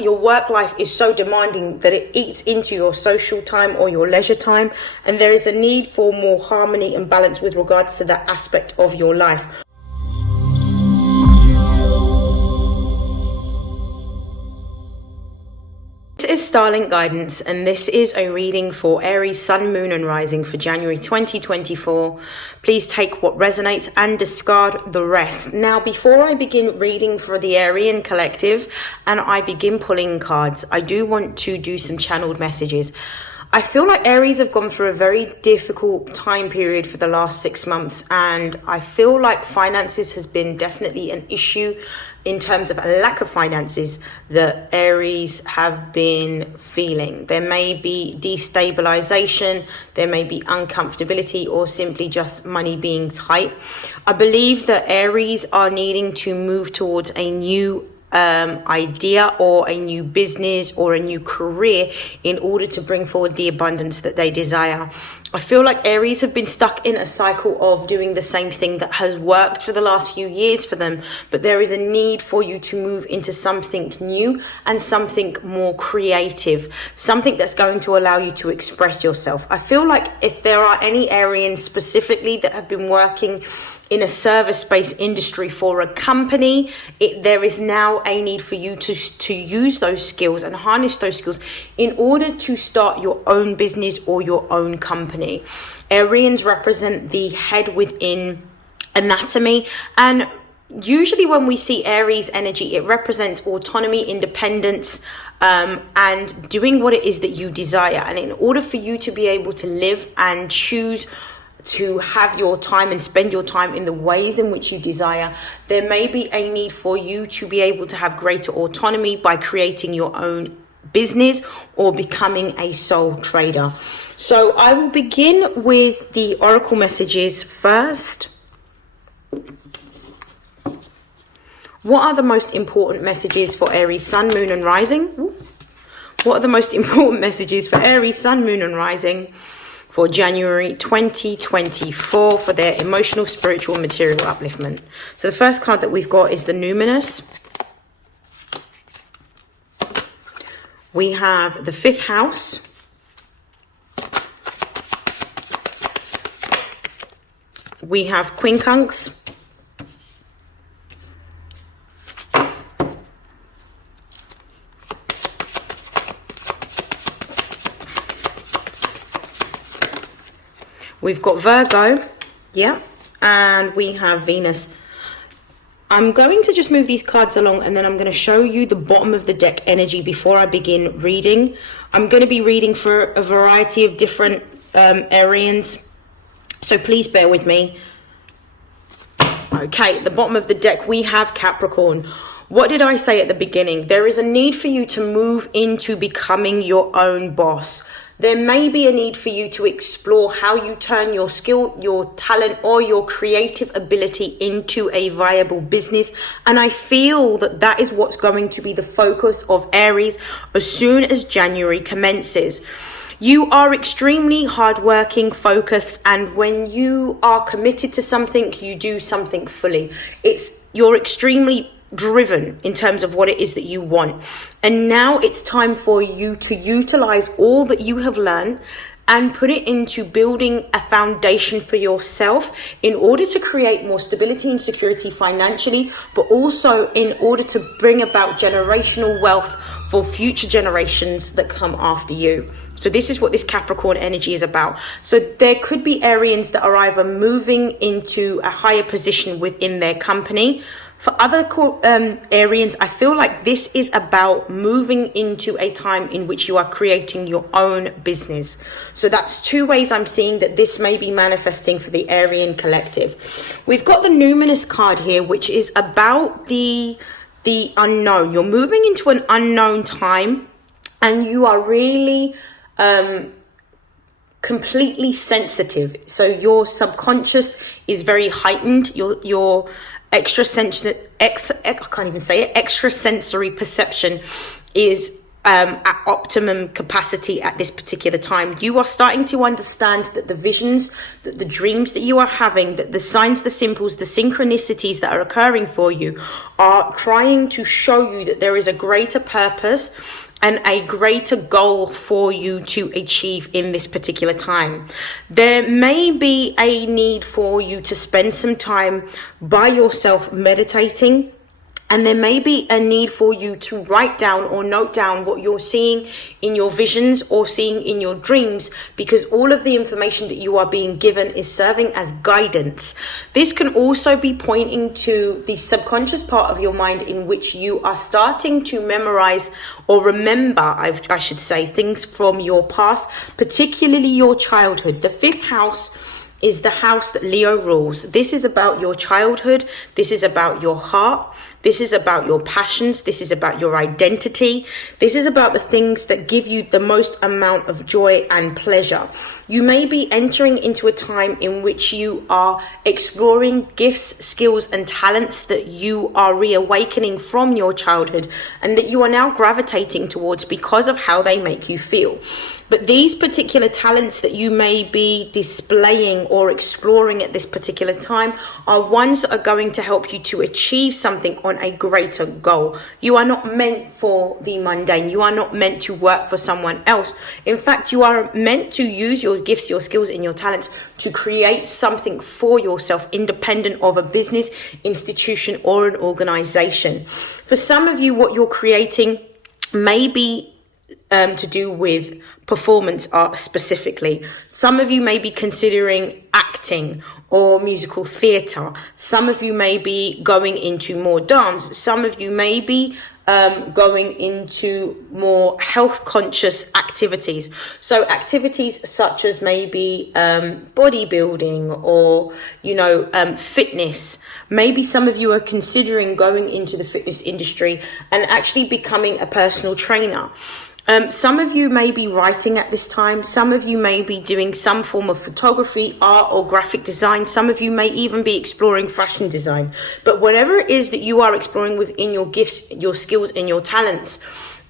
Your work life is so demanding that it eats into your social time or your leisure time, and there is a need for more harmony and balance with regards to that aspect of your life. This is StarLink guidance, and this is a reading for Aries Sun, Moon and Rising for January 2024. Please take what resonates and discard the rest. Now, before I begin reading for the Aryan collective and I begin pulling cards, I do want to do some channeled messages. I feel like Aries have gone through a very difficult time period for the last 6 months, and I feel like finances has been definitely an issue in terms of a lack of finances that Aries have been feeling. There may be destabilization, there may be uncomfortability, or simply just money being tight. I believe that Aries are needing to move towards a new idea or a new business or a new career in order to bring forward the abundance that they desire. I feel like Aries have been stuck in a cycle of doing the same thing that has worked for the last few years for them, but there is a need for you to move into something new and something more creative, something that's going to allow you to express yourself. I feel like if there are any Arians specifically that have been working in a service-based industry for a company, there is now a need for you to use those skills and harness those skills in order to start your own business or your own company. Arians represent the head within anatomy, and usually when we see Aries energy, it represents autonomy, independence, and doing what it is that you desire. And in order for you to be able to live and choose to have your time and spend your time in the ways in which you desire, there may be a need for you to be able to have greater autonomy by creating your own business or becoming a sole trader. So I will begin with the oracle messages first. What are the most important messages for Aries Sun, Moon and Rising? What are the most important messages for Aries Sun, Moon and Rising for January 2024 for their emotional, spiritual, material upliftment? So the first card that we've got is the Numinous. We have the 5th house. We have Quincunx. We've got Virgo, yeah, and we have Venus. I'm going to just move these cards along, and then I'm going to show you the bottom of the deck energy before I begin reading. I'm going to be reading for a variety of different Arians, so please bear with me. Okay, at the bottom of the deck, we have Capricorn. What did I say at the beginning? There is a need for you to move into becoming your own boss. There may be a need for you to explore how you turn your skill, your talent, or your creative ability into a viable business. And I feel that that is what's going to be the focus of Aries as soon as January commences. You are extremely hardworking, focused, and when you are committed to something, you do something fully. You're extremely driven in terms of what it is that you want, and now it's time for you to utilize all that you have learned and put it into building a foundation for yourself in order to create more stability and security financially, but also in order to bring about generational wealth for future generations that come after you. So this is what this Capricorn energy is about. So there could be Arians that are either moving into a higher position within their company. For other Arians, I feel like this is about moving into a time in which you are creating your own business. So that's 2 ways I'm seeing that this may be manifesting for the Aryan collective. We've got the Numinous card here, which is about the unknown. You're moving into an unknown time, and you are really completely sensitive. So your subconscious is very heightened. Your extrasensory perception is at optimum capacity at this particular time. You are starting to understand that the visions, that the dreams that you are having, that the signs, the symbols, the synchronicities that are occurring for you are trying to show you that there is a greater purpose and a greater goal for you to achieve in this particular time. There may be a need for you to spend some time by yourself meditating. And there may be a need for you to write down or note down what you're seeing in your visions or seeing in your dreams, because all of the information that you are being given is serving as guidance. This can also be pointing to the subconscious part of your mind in which you are starting to memorize or remember, I should say, things from your past, particularly your childhood. The fifth house is the house that Leo rules. This is about your childhood. This is about your heart. This is about your passions. This is about your identity. This is about the things that give you the most amount of joy and pleasure. You may be entering into a time in which you are exploring gifts, skills, and talents that you are reawakening from your childhood and that you are now gravitating towards because of how they make you feel. But these particular talents that you may be displaying or exploring at this particular time are ones that are going to help you to achieve something on a greater goal. You are not meant for the mundane. You are not meant to work for someone else. In fact, you are meant to use your gifts, your skills, and your talents to create something for yourself, independent of a business, institution, or an organization. For some of you, what you're creating may be to do with performance art specifically. Some of you may be considering acting or musical theatre. Some of you may be going into more dance. Some of you may be going into more health conscious activities. So activities such as maybe bodybuilding or, fitness. Maybe some of you are considering going into the fitness industry and actually becoming a personal trainer. Some of you may be writing at this time. Some of you may be doing some form of photography, art, or graphic design. Some of you may even be exploring fashion design. But whatever it is that you are exploring within your gifts, your skills, and your talents,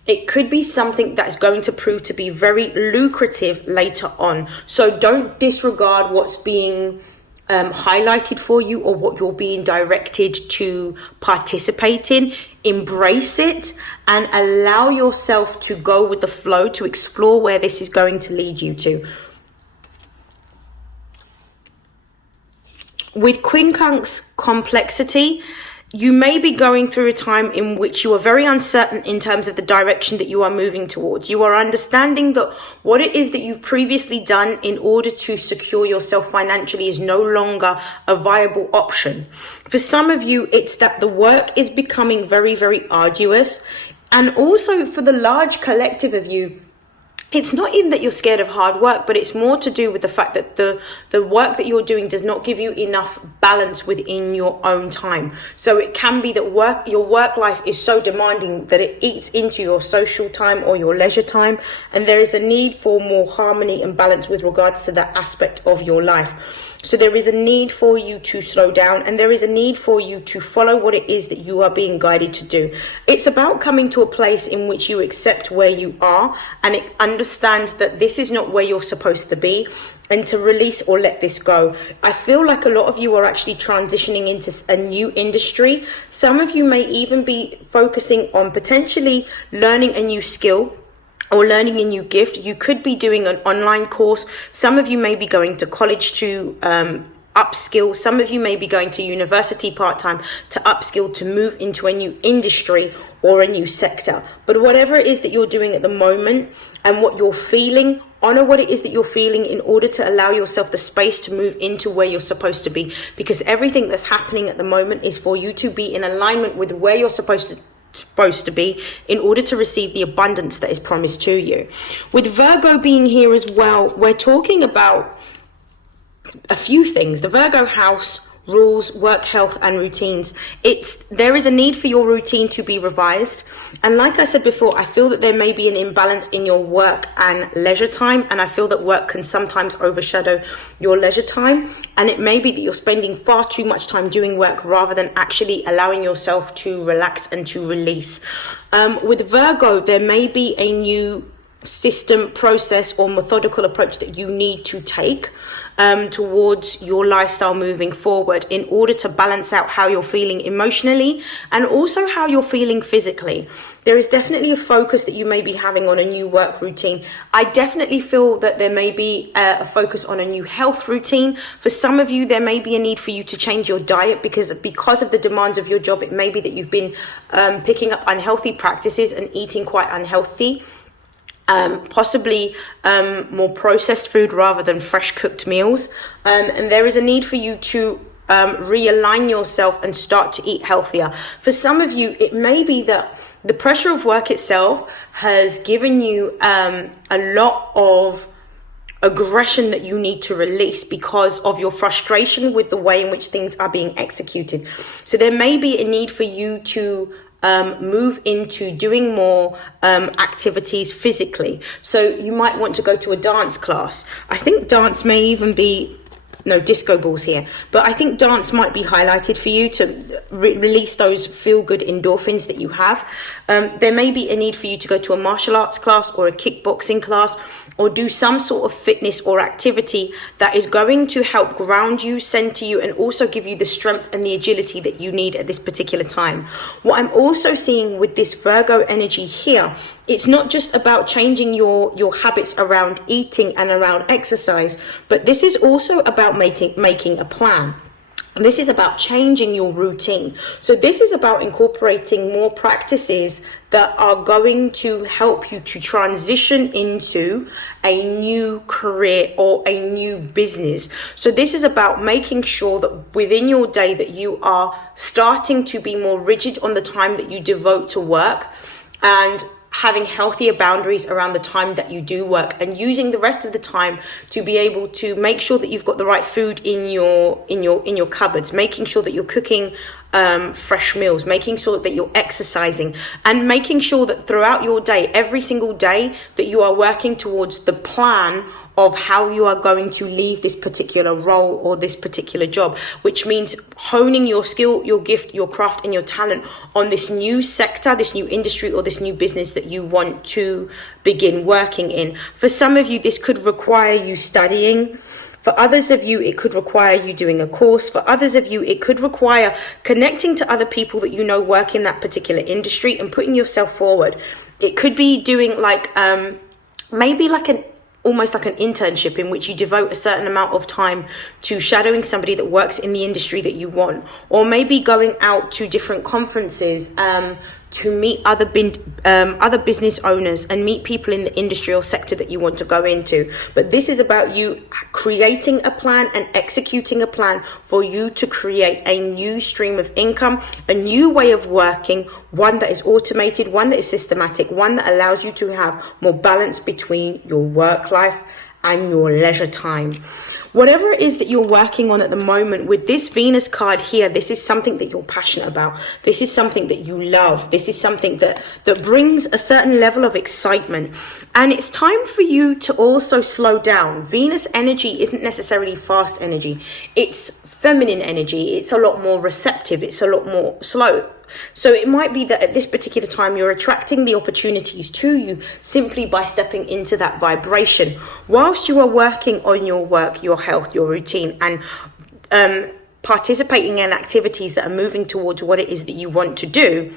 it could be something that is going to prove to be very lucrative later on. So don't disregard what's being highlighted for you or what you're being directed to participate in. Embrace it and allow yourself to go with the flow, to explore where this is going to lead you to. With quincunx complexity, you may be going through a time in which you are very uncertain in terms of the direction that you are moving towards. You are understanding that what it is that you've previously done in order to secure yourself financially is no longer a viable option. For some of you, it's that the work is becoming very, very arduous. And also for the large collective of you, it's not even that you're scared of hard work, but it's more to do with the fact that the work that you're doing does not give you enough balance within your own time. So it can be that your work life is so demanding that it eats into your social time or your leisure time. And there is a need for more harmony and balance with regards to that aspect of your life. So there is a need for you to slow down, and there is a need for you to follow what it is that you are being guided to do. It's about coming to a place in which you accept where you are and understand that this is not where you're supposed to be, and to release or let this go. I feel like a lot of you are actually transitioning into a new industry. Some of you may even be focusing on potentially learning a new skill or learning a new gift. You could be doing an online course. Some of you may be going to college to upskill. Some of you may be going to university part-time to upskill, to move into a new industry or a new sector. But whatever it is that you're doing at the moment and what you're feeling, honor what it is that you're feeling in order to allow yourself the space to move into where you're supposed to be. Because everything that's happening at the moment is for you to be in alignment with where you're supposed to be in order to receive the abundance that is promised to you. With Virgo being here as well, we're talking about a few things. The Virgo house rules, work health, and routines. There is a need for your routine to be revised. And like I said before, I feel that there may be an imbalance in your work and leisure time. And I feel that work can sometimes overshadow your leisure time. And it may be that you're spending far too much time doing work rather than actually allowing yourself to relax and to release. With Virgo, there may be a new system, process, or methodical approach that you need to take towards your lifestyle moving forward in order to balance out how you're feeling emotionally and also how you're feeling physically. There is definitely a focus that you may be having on a new work routine. I definitely feel that there may be a focus on a new health routine. For some of you, there may be a need for you to change your diet because of the demands of your job. It may be that you've been picking up unhealthy practices and eating quite unhealthy. Possibly more processed food rather than fresh cooked meals. And there is a need for you to realign yourself and start to eat healthier. For some of you, it may be that the pressure of work itself has given you a lot of aggression that you need to release because of your frustration with the way in which things are being executed. So there may be a need for you to move into doing more activities physically. So you might want to go to a dance class. I think dance may even be disco balls here, but I think dance might be highlighted for you to release those feel-good endorphins that you have. There may be a need for you to go to a martial arts class or a kickboxing class or do some sort of fitness or activity that is going to help ground you, center you, and also give you the strength and the agility that you need at this particular time. What I'm also seeing with this Virgo energy here, it's not just about changing your habits around eating and around exercise, but this is also about making a plan. And this is about changing your routine. So this is about incorporating more practices that are going to help you to transition into a new career or a new business. So this is about making sure that within your day that you are starting to be more rigid on the time that you devote to work and having healthier boundaries around the time that you do work and using the rest of the time to be able to make sure that you've got the right food in your cupboards, making sure that you're cooking fresh meals, making sure that you're exercising, and making sure that throughout your day, every single day, that you are working towards the plan of how you are going to leave this particular role or this particular job, which means honing your skill, your gift, your craft, and your talent on this new sector, this new industry, or this new business that you want to begin working in. For some of you, this could require you studying. For others of you, it could require you doing a course. For others of you, it could require connecting to other people that you know work in that particular industry and putting yourself forward. It could be doing almost like an internship in which you devote a certain amount of time to shadowing somebody that works in the industry that you want, or maybe going out to different conferences to meet other business owners and meet people in the industry or sector that you want to go into. But this is about you creating a plan and executing a plan for you to create a new stream of income, a new way of working, one that is automated, one that is systematic, one that allows you to have more balance between your work life and your leisure time. Whatever it is that you're working on at the moment, with this Venus card here, this is something that you're passionate about. This is something that you love. This is something that brings a certain level of excitement. And it's time for you to also slow down. Venus energy isn't necessarily fast energy. It's feminine energy. It's a lot more receptive. It's a lot more slow. So it might be that at this particular time you're attracting the opportunities to you simply by stepping into that vibration. Whilst you are working on your work, your health, your routine, and participating in activities that are moving towards what it is that you want to do,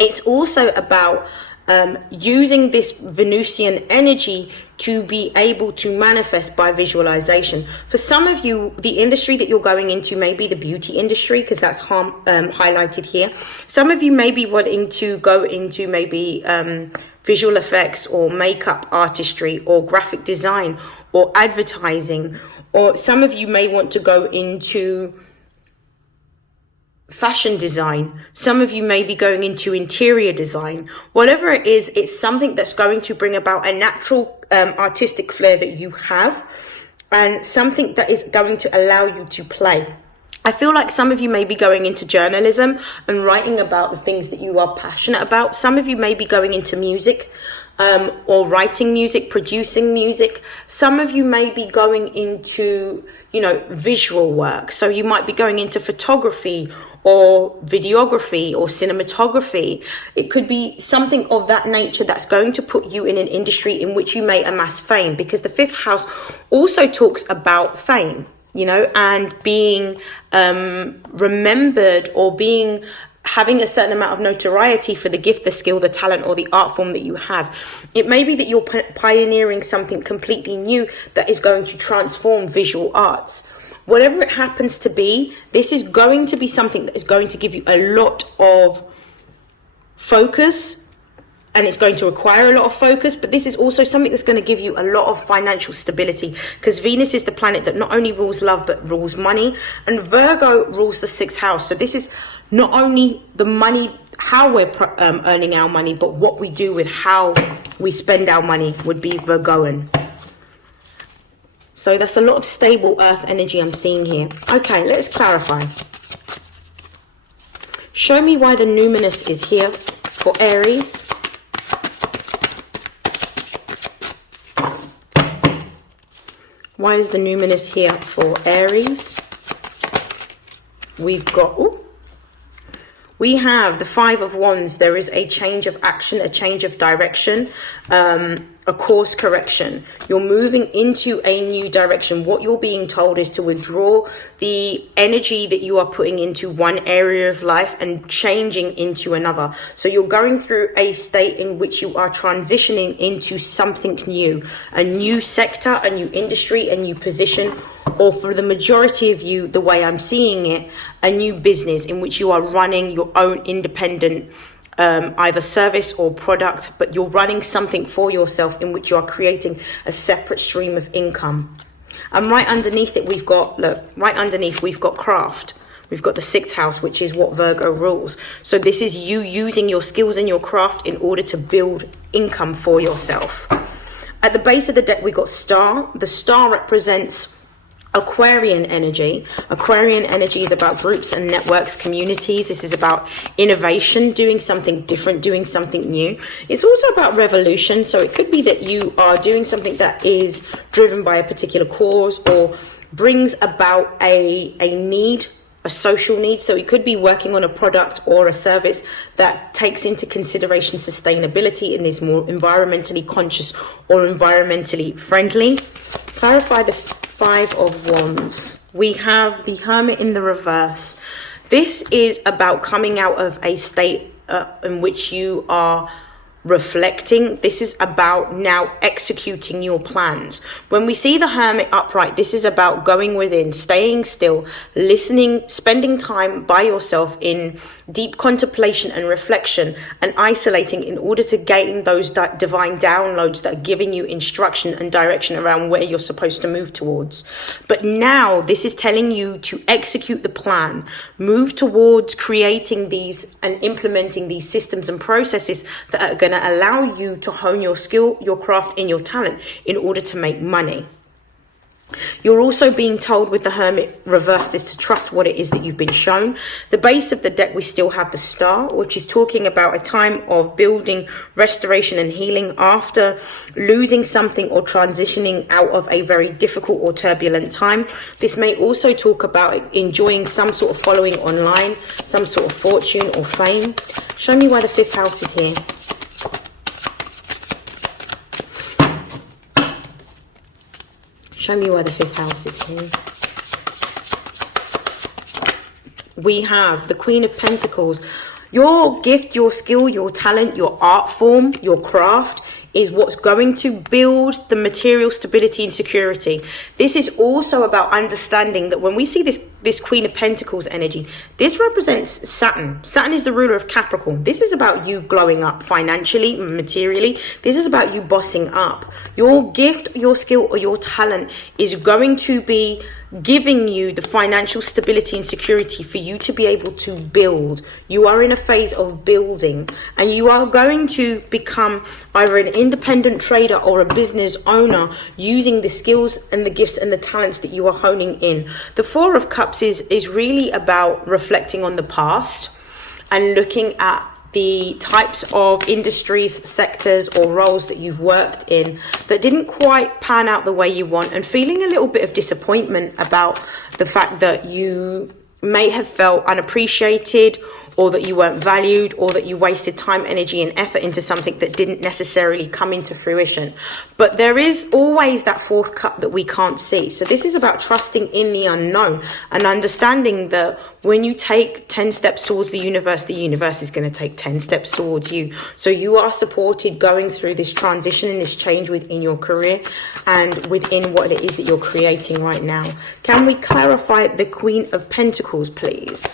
it's also about using this Venusian energy to be able to manifest by visualization. For some of you, the industry that you're going into may be the beauty industry, because that's highlighted here. Some of you may be wanting to go into maybe visual effects or makeup artistry or graphic design or advertising, or some of you may want to go into fashion design. Some of you may be going into interior design. Whatever it is, it's something that's going to bring about a natural artistic flair that you have, and something that is going to allow you to play. I feel like some of you may be going into journalism and writing about the things that you are passionate about. Some of you may be going into music, or writing music, producing music. Some of you may be going into, visual work. So you might be going into photography or videography or cinematography. It could be something of that nature that's going to put you in an industry in which you may amass fame, because the 5th house also talks about fame, and being remembered, or having a certain amount of notoriety for the gift, the skill, the talent, or the art form that you have. It may be that you're pioneering something completely new that is going to transform visual arts. Whatever it happens to be, this is going to be something that is going to give you a lot of focus, and it's going to require a lot of focus, but this is also something that's going to give you a lot of financial stability, because Venus is the planet that not only rules love but rules money, and Virgo rules the 6th house. So this is not only the money, how we're earning our money, but what we do with how we spend our money would be Virgoan. So that's a lot of stable earth energy I'm seeing here. Okay, let's clarify. Show me why the numinous is here for Aries. Why is the numinous here for Aries? We have the 5 of Wands. There is a change of action, a change of direction, a course correction. You're moving into a new direction. What you're being told is to withdraw the energy that you are putting into one area of life and changing into another. So you're going through a state in which you are transitioning into something new, a new sector, a new industry, a new position, or for the majority of you, the way I'm seeing it, a new business in which you are running your own independent either service or product, but you're running something for yourself in which you are creating a separate stream of income. And right underneath it, we've got craft. We've got the 6th house, which is what Virgo rules. So this is you using your skills and your craft in order to build income for yourself. At the base of the deck, we got star. The star represents Aquarian energy. Aquarian energy is about groups and networks, communities. This is about innovation, doing something different, doing something new. It's also about revolution. So it could be that you are doing something that is driven by a particular cause or brings about a need, a social need. So it could be working on a product or a service that takes into consideration sustainability and is more environmentally conscious or environmentally friendly. Clarify the 5 of Wands. We have the Hermit in the reverse. This is about coming out of a state in which you are reflecting. This is about now executing your plans. When we see the Hermit upright, this is about going within, staying still, listening, spending time by yourself in deep contemplation and reflection, and isolating in order to gain those divine downloads that are giving you instruction and direction around where you're supposed to move towards. But now this is telling you to execute the plan, move towards creating these and implementing these systems and processes that are going to allow you to hone your skill, your craft, and your talent in order to make money. You're also being told with the Hermit reversed is to trust what it is that you've been shown. The base of the deck, we still have the Star, which is talking about a time of building, restoration, and healing after losing something or transitioning out of a very difficult or turbulent time. This may also talk about enjoying some sort of following online, some sort of fortune or fame. Show me why the 5th house is here. Show me why the 5th house is here. We have the Queen of Pentacles. Your gift, your skill, your talent, your art form, your craft is what's going to build the material stability and security. This is also about understanding that when we see this Queen of Pentacles energy, this represents Saturn. Saturn is the ruler of Capricorn. This is about you glowing up financially, materially. This is about you bossing up. Your gift, your skill, or your talent is going to be giving you the financial stability and security for you to be able to build. You are in a phase of building, and you are going to become either an independent trader or a business owner using the skills and the gifts and the talents that you are honing in. The Four of Cups is really about reflecting on the past and looking at the types of industries, sectors or roles that you've worked in that didn't quite pan out the way you want, and feeling a little bit of disappointment about the fact that you may have felt unappreciated, or that you weren't valued, or that you wasted time, energy and effort into something that didn't necessarily come into fruition. But there is always that fourth cup that we can't see. So this is about trusting in the unknown and understanding that when you take 10 steps towards the universe is going to take 10 steps towards you. So you are supported going through this transition and this change within your career and within what it is that you're creating right now. Can we clarify the Queen of Pentacles, please?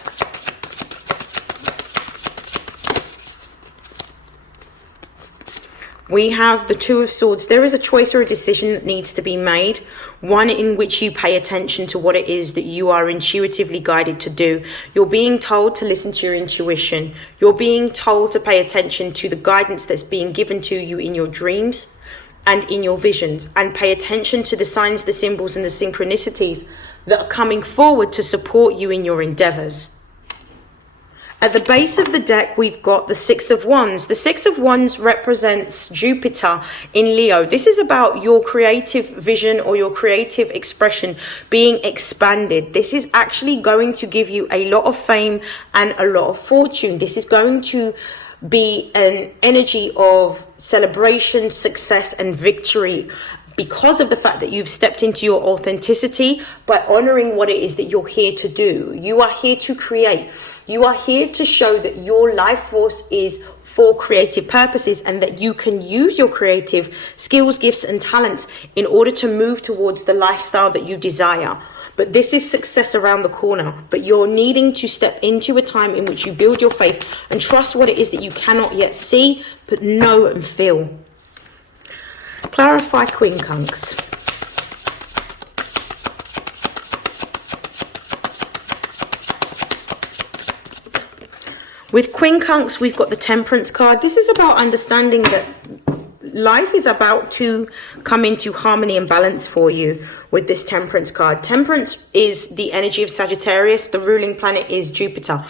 We have the Two of Swords. There is a choice or a decision that needs to be made. One in which you pay attention to what it is that you are intuitively guided to do. You're being told to listen to your intuition. You're being told to pay attention to the guidance that's being given to you in your dreams and in your visions. And pay attention to the signs, the symbols and the synchronicities that are coming forward to support you in your endeavors. At the base of the deck, we've got the Six of Wands. The Six of Wands represents Jupiter in Leo. This is about your creative vision or your creative expression being expanded. This is actually going to give you a lot of fame and a lot of fortune. This is going to be an energy of celebration, success and victory, because of the fact that you've stepped into your authenticity by honoring what it is that you're here to do. You are here to create. You are here to show that your life force is for creative purposes and that you can use your creative skills, gifts and talents in order to move towards the lifestyle that you desire. But this is success around the corner. But you're needing to step into a time in which you build your faith and trust what it is that you cannot yet see, but know and feel. Clarify Quincunx. With Quincunx, we've got the Temperance card. This is about understanding that life is about to come into harmony and balance for you with this Temperance card. Temperance is the energy of Sagittarius. The ruling planet is Jupiter.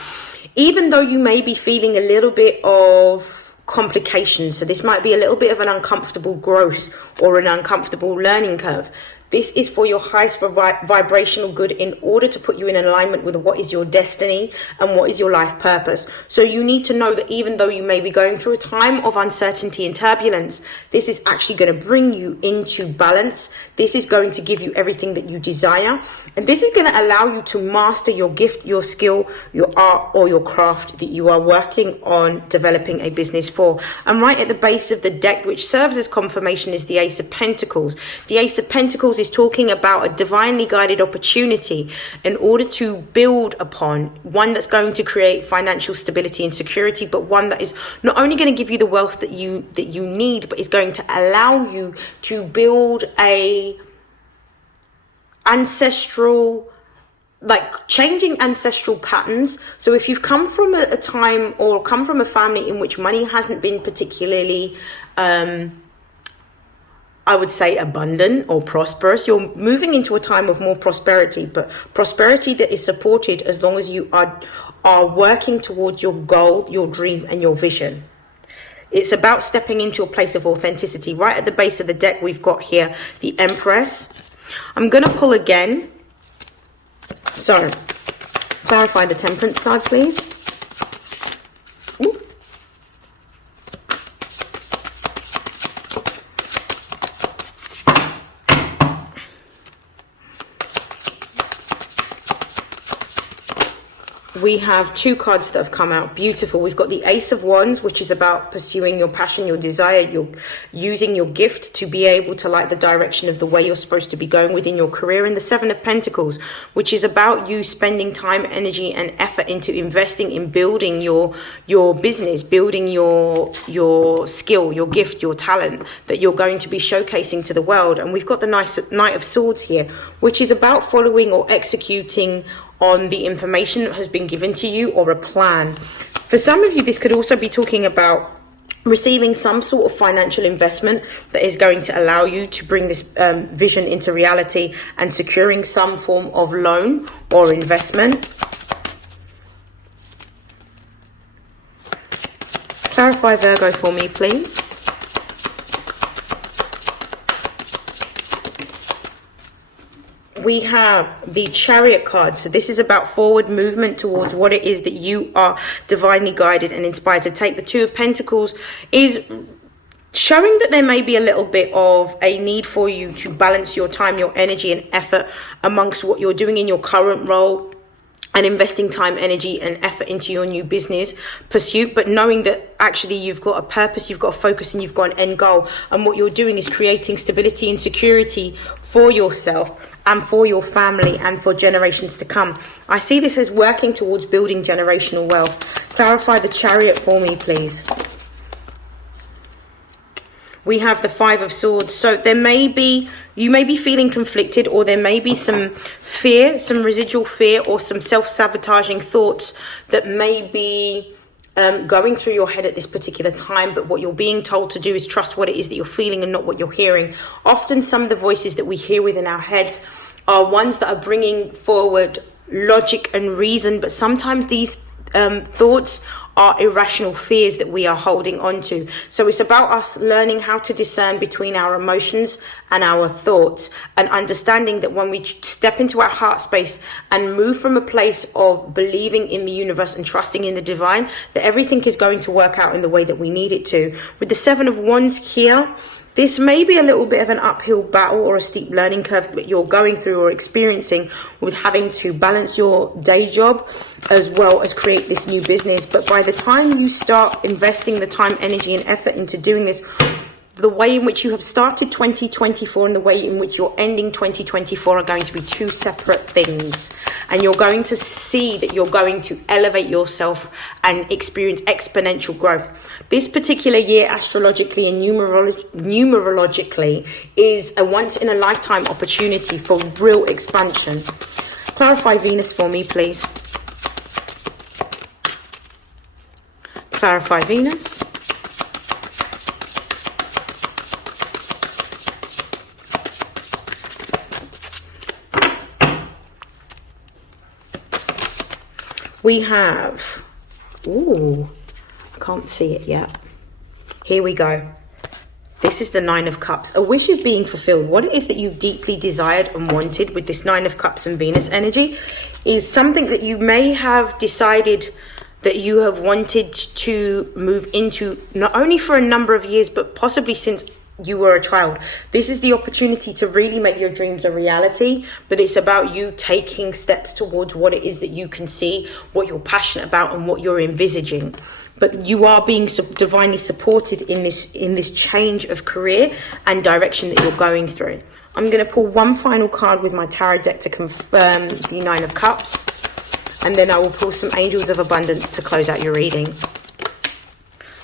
Even though you may be feeling a little bit of complications, so this might be a little bit of an uncomfortable growth or an uncomfortable learning curve, this is for your highest vibrational good in order to put you in alignment with what is your destiny and what is your life purpose. So you need to know that even though you may be going through a time of uncertainty and turbulence, this is actually going to bring you into balance. This is going to give you everything that you desire. And this is going to allow you to master your gift, your skill, your art or your craft that you are working on developing a business for. And right at the base of the deck, which serves as confirmation, is the Ace of Pentacles. The Ace of Pentacles is talking about a divinely guided opportunity in order to build upon, one that's going to create financial stability and security, but one that is not only going to give you the wealth that you need, but is going to allow you to build a ancestral, like changing ancestral patterns. So if you've come from a time or come from a family in which money hasn't been particularly I would say abundant or prosperous, you're moving into a time of more prosperity, but prosperity that is supported as long as you are working towards your goal, your dream and your vision. It's about stepping into a place of authenticity. Right at the base of the deck, we've got here the Empress. I'm going to pull again. So, clarify the Temperance card, please. Ooh. We have two cards that have come out. Beautiful. We've got the Ace of Wands, which is about pursuing your passion, your desire. You're using your gift to be able to light the direction of the way you're supposed to be going within your career. And the Seven of Pentacles, which is about you spending time, energy and effort into investing in building your business, building your skill, your gift, your talent that you're going to be showcasing to the world. And we've got the Knight of Swords here, which is about following or executing on the information that has been given to you or a plan. For some of you, this could also be talking about receiving some sort of financial investment that is going to allow you to bring this vision into reality, and securing some form of loan or investment. Clarify Virgo for me, please. We have the Chariot card. So this is about forward movement towards what it is that you are divinely guided and inspired to take. The Two of Pentacles is showing that there may be a little bit of a need for you to balance your time, your energy and effort amongst what you're doing in your current role, and investing time, energy and effort into your new business pursuit, but knowing that actually you've got a purpose, you've got a focus, and you've got an end goal, and what you're doing is creating stability and security for yourself and for your family and for generations to come. I see this as working towards building generational wealth. Clarify the Chariot for me, please. We have the Five of Swords. So you may be feeling conflicted, or there may be some fear, some residual fear, or some self-sabotaging thoughts that may be going through your head at this particular time. But what you're being told to do is trust what it is that you're feeling and not what you're hearing. Often some of the voices that we hear within our heads are ones that are bringing forward logic and reason, but sometimes these thoughts are irrational fears that we are holding on to. So it's about us learning how to discern between our emotions and our thoughts, and understanding that when we step into our heart space and move from a place of believing in the universe and trusting in the divine, that everything is going to work out in the way that we need it to. With the Seven of Wands here, this may be a little bit of an uphill battle or a steep learning curve that you're going through or experiencing, with having to balance your day job as well as create this new business. But by the time you start investing the time, energy and effort into doing this, the way in which you have started 2024 and the way in which you're ending 2024 are going to be two separate things. And you're going to see that you're going to elevate yourself and experience exponential growth. This particular year, astrologically and numerologically, is a once-in-a-lifetime opportunity for real expansion. Clarify Venus for me, please. Clarify Venus. We have, ooh, I can't see it yet. Here we go. This is the Nine of Cups. A wish is being fulfilled. What it is that you've deeply desired and wanted with this Nine of Cups and Venus energy is something that you may have decided that you have wanted to move into, not only for a number of years, but possibly since you were a child. This is the opportunity to really make your dreams a reality, but it's about you taking steps towards what it is that you can see, what you're passionate about and what you're envisaging. But you are being divinely supported in this change of career and direction that you're going through. I'm going to pull one final card with my tarot deck to confirm the Nine of Cups, and then I will pull some Angels of Abundance to close out your reading.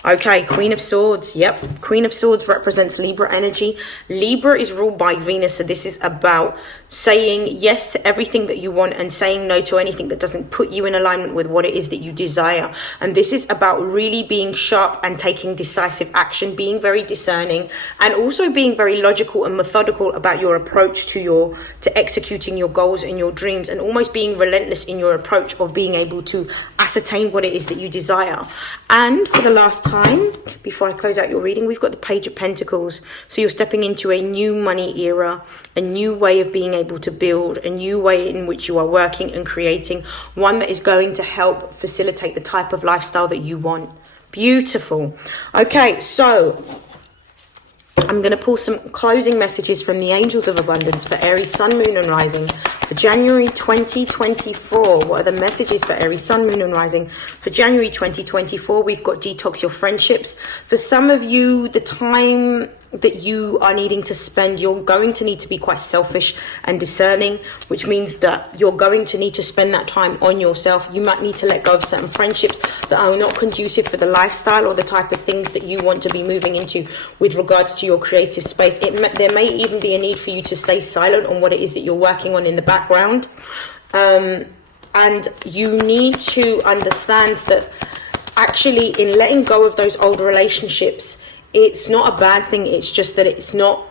Okay, Queen of Swords. Yep, Queen of Swords represents Libra energy. Libra is ruled by Venus, so this is about saying yes to everything that you want and saying no to anything that doesn't put you in alignment with what it is that you desire. And this is about really being sharp and taking decisive action, being very discerning, and also being very logical and methodical about your approach to executing your goals and your dreams, and almost being relentless in your approach of being able to ascertain what it is that you desire. And for the last time, before I close out your reading, we've got the Page of Pentacles. So you're stepping into a new money era, a new way of being able to build, a new way in which you are working and creating, one that is going to help facilitate the type of lifestyle that you want. Beautiful. Okay, so I'm going to pull some closing messages from the Angels of Abundance for Aries, Sun, Moon and Rising for January 2024. What are the messages for Aries, Sun, Moon and Rising for January 2024? We've got detox your friendships. For some of you, the time that you are needing to spend, you're going to need to be quite selfish and discerning, which means that you're going to need to spend that time on yourself. You might need to let go of certain friendships that are not conducive for the lifestyle or the type of things that you want to be moving into with regards to your creative space. There may even be a need for you to stay silent on what it is that you're working on in the background. And you need to understand that actually, in letting go of those old relationships, it's not a bad thing. It's just that it's not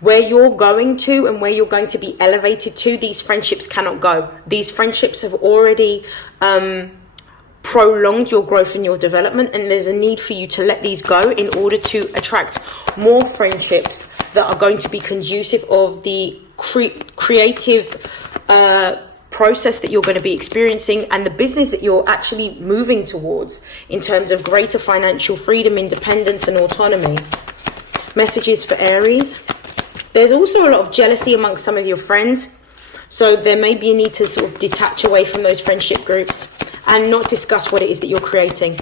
where you're going to and where you're going to be elevated to. These friendships cannot go. These friendships have already prolonged your growth and your development, and there's a need for you to let these go in order to attract more friendships that are going to be conducive of the creative process that you're going to be experiencing and the business that you're actually moving towards in terms of greater financial freedom, independence and autonomy. Messages for Aries. There's also a lot of jealousy amongst some of your friends, so there may be a need to sort of detach away from those friendship groups and not discuss what it is that you're creating.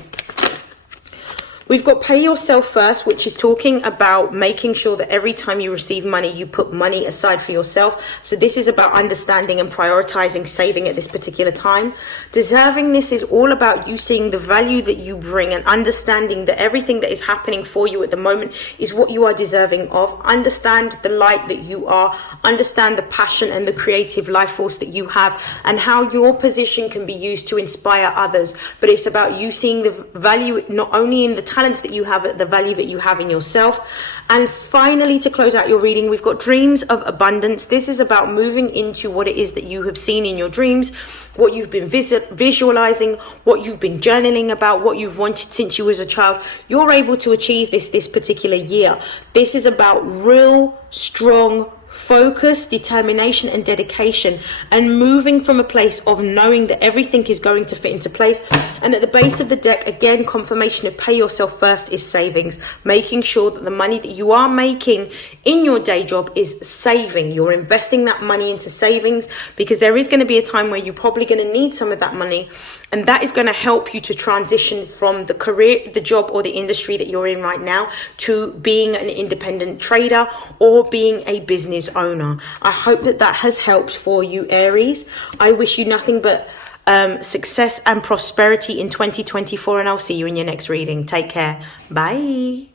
We've got Pay Yourself First, which is talking about making sure that every time you receive money, you put money aside for yourself. So this is about understanding and prioritizing saving at this particular time. Deserving this is all about you seeing the value that you bring and understanding that everything that is happening for you at the moment is what you are deserving of. Understand the light that you are, understand the passion and the creative life force that you have, and how your position can be used to inspire others. But it's about you seeing the value not only in the talents that you have, but the value that you have in yourself. And finally, to close out your reading, we've got Dreams of Abundance. This is about moving into what it is that you have seen in your dreams, what you've been visualizing, what you've been journaling about, what you've wanted since you was a child. You're able to achieve this particular year. This is about real, strong focus, determination and dedication, and moving from a place of knowing that everything is going to fit into place. And at the base of the deck, again, confirmation of Pay Yourself First is savings, making sure that the money that you are making in your day job is saving. You're investing that money into savings, because there is going to be a time where you're probably going to need some of that money, and that is going to help you to transition from the career, the job or the industry that you're in right now to being an independent trader or being a business owner. I hope that has helped for you, Aries. I wish you nothing but success and prosperity in 2024, and I'll see you in your next reading. Take care. Bye.